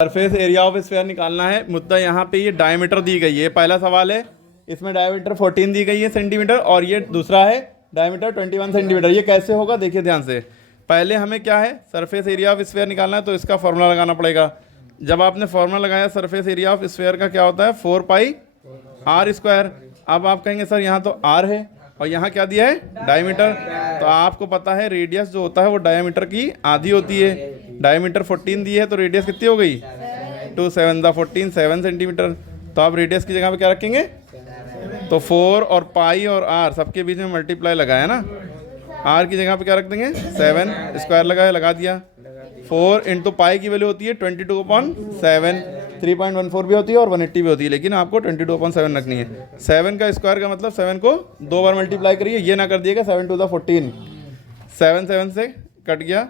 Surface area of sphere निकालना है। मुद्दा यहाँ पे ये डायमीटर दी गई है, पहला सवाल है। इसमें डायमीटर 14 दी गई है सेंटीमीटर, और ये दूसरा है डायमीटर 21 सेंटीमीटर। ये कैसे होगा देखिए ध्यान से। पहले हमें क्या है, सरफेस एरिया ऑफ स्फीयर निकालना है, तो इसका फॉर्मूला लगाना पड़ेगा। जब आपने फॉर्मूला लगाया सरफेस एरिया ऑफ स्फीयर का, क्या होता है 4 पाई आर स्क्वायर। अब आप कहेंगे सर यहाँ तो आर है और यहाँ क्या दिया है डायमीटर, तो आपको पता है रेडियस जो होता है वो डायमीटर की आधी होती है। डायमीटर 14 दी है तो रेडियस कितनी हो गई 2 7 14 7 सेंटीमीटर। तो आप रेडियस की जगह पे क्या रखेंगे, तो 4 और पाई और आर सबके बीच में मल्टीप्लाई लगाया ना, आर की जगह पे क्या रख देंगे 7 स्क्वायर लगाया, लगा दिया। 4 इंटू पाई की वैल्यू होती है 22/7, 3.14 भी होती है और 180 भी होती है, लेकिन आपको 22/7 रखनी है। 7 का स्क्वायर का मतलब 7 को 2 बार मल्टीप्लाई करिए, ये ना कर दिएगा 7 to the 14, 7 7 से कट गया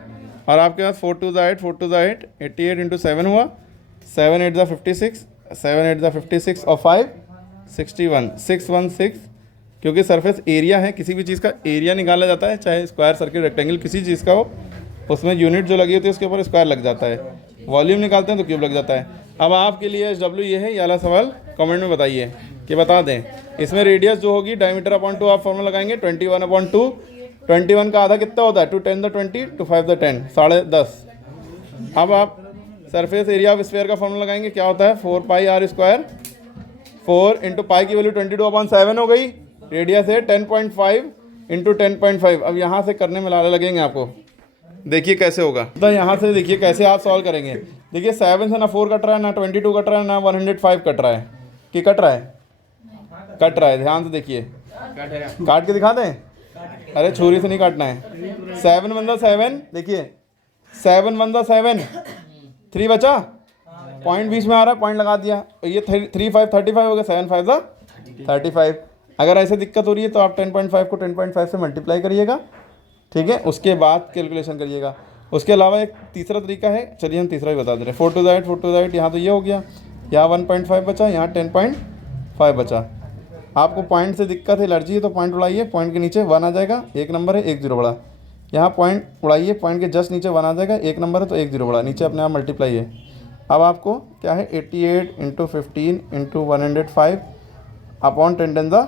और आपके पास 4 to the 8, 4 to the 8, 88 into 7 हुआ, 7 8 the 56, 7 8 the 56 और 5 61, 616। क्योंकि सरफेस एरिया है, किसी भी चीज़ का एरिया निकाला जाता है, चाहे स्क्वायर सर्किल रेक्टेंगल किसी चीज़ का हो, उसमें यूनिट जो लगी होती है उसके ऊपर स्क्वायर लग जाता है। वॉल्यूम निकालते हैं तो क्यूब लग जाता है। अब आपके लिए SW ये है, ये वाला सवाल कमेंट में बताइए कि बता दें। इसमें रेडियस जो होगी डायमीटर अपॉन 2 आप फॉर्मूला लगाएंगे 21/2। 21 का आधा कितना होता है 2 10 the 20, 2 5 the 10, 10.5। अब आप सरफेस एरिया ऑफ स्फीयर का फॉर्मूला लगाएंगे, क्या होता है 4 पाई आर स्क्वायर। 4 इंटू पाई की वैल्यू 22/7 हो गई, रेडियस है 10.5 इंटू 10.5। अब यहाँ से करने में लगेंगे आपको, देखिए कैसे होगा। तो यहाँ से देखिए कैसे आप सॉल्व करेंगे। देखिए 7 से ना 4 कट रहा है, ना 22 कट रहा है, ना 105 कट रहा है, कि कट रहा है, कट रहा है। ध्यान से देखिए, काट के दिखा दें, अरे छुरी से नहीं काटना है। 7 1 7, देखिए 7 1 7, 3 बचा, पॉइंट बीच में आ रहा है, पॉइंट लगा दिया, ये 3 5 35 हो गया, 7 5 35। अगर ऐसे दिक्कत हो रही है तो आप 10.5 को 10.5 से मल्टीप्लाई करिएगा, ठीक है, उसके बाद कैलकुलेशन करिएगा। उसके अलावा एक तीसरा तरीका है, चलिए हम तीसरा भी बता दे रहे हैं। 4 to the 8, 4 to the 8, यहाँ तो ये हो गया, यहाँ 1.5 बचा, यहाँ 10.5 बचा। आपको पॉइंट से दिक्कत है, एलर्जी है, तो पॉइंट उड़ाइए, पॉइंट के नीचे 1 आ जाएगा, 1 नंबर है, 1 0 बढ़ा। यहाँ पॉइंट उड़ाइए, पॉइंट के जस्ट नीचे 1 आ जाएगा, 1 नंबर है तो 1 0 बढ़ा, नीचे अपने आप मल्टीप्लाई है। अब आपको क्या है 88 इंटू 15 इंटू 105 अपॉन 10 10 the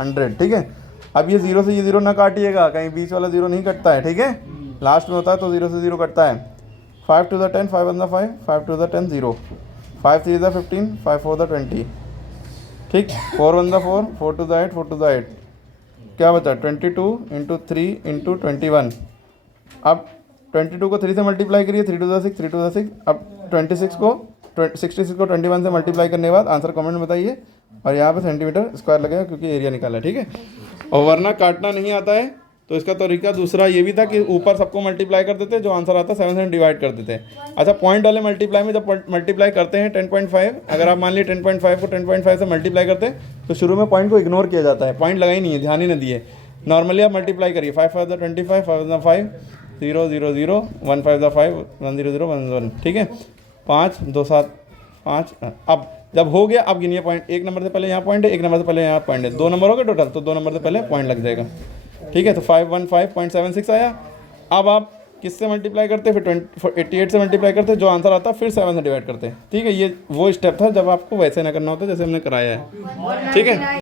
100, ठीक है। अब ये 0 से ये 0 ना काटिएगा, कहीं बीच वाला 0 नहीं कटता है, ठीक है, लास्ट में होता है तो 0 से 0 कटता है। 5 to the 10, 5 1 the 5, 5 to the 10 0, 5 3 the 15, 5 4 the 20, ठीक। 4 1 the 4, 4 to the 8, 4 to the 8, क्या बचा 22 इंटू 3 इंटू 21। अब 22 को 3 से मल्टीप्लाई करिए, 3 to the 6, 3 to the 6। अब 66 को 21 से मल्टीप्लाई करने के बाद आंसर कमेंट में बताइए, और यहाँ पे सेंटीमीटर स्क्वायर लगेगा क्योंकि एरिया निकाला है, ठीक है। और वरना काटना नहीं आता है तो इसका तरीका दूसरा ये भी था कि ऊपर सबको मल्टीप्लाई कर देते, जो आंसर आता है 7 से डिवाइड कर देते हैं। अच्छा, पॉइंट वाले मल्टीप्लाई में जब मल्टीप्लाई करते हैं 10.5, अगर आप मान लीजिए 10.5 को 10.5 से मल्टीप्लाई करते हैं तो शुरू में पॉइंट को इग्नोर किया जाता है, पॉइंट लगा ही नहीं है, ध्यान ही नहीं दिए। नॉर्मली आप मल्टीप्लाई करिए, 5 5 25, 5 5 0 0 0, 1 5 5 1 0 0 1 1, ठीक है। 5 2 7 5। अब जब हो गया, अब गिनिए पॉइंट, 1 नंबर से पहले यहाँ पॉइंट है, 1 नंबर से पहले यहाँ पॉइंट है, 2 नंबर हो गए टोटल, तो 2 नंबर से पहले पॉइंट लग जाएगा, ठीक है। तो 515.76 आया। अब आप किससे मल्टीप्लाई करते, फिर 88 से मल्टीप्लाई करते, जो आंसर आता फिर 7 से डिवाइड करते, ठीक है। ये वो स्टेप था जब आपको वैसे ना करना होता जैसे हमने कराया है, ठीक है।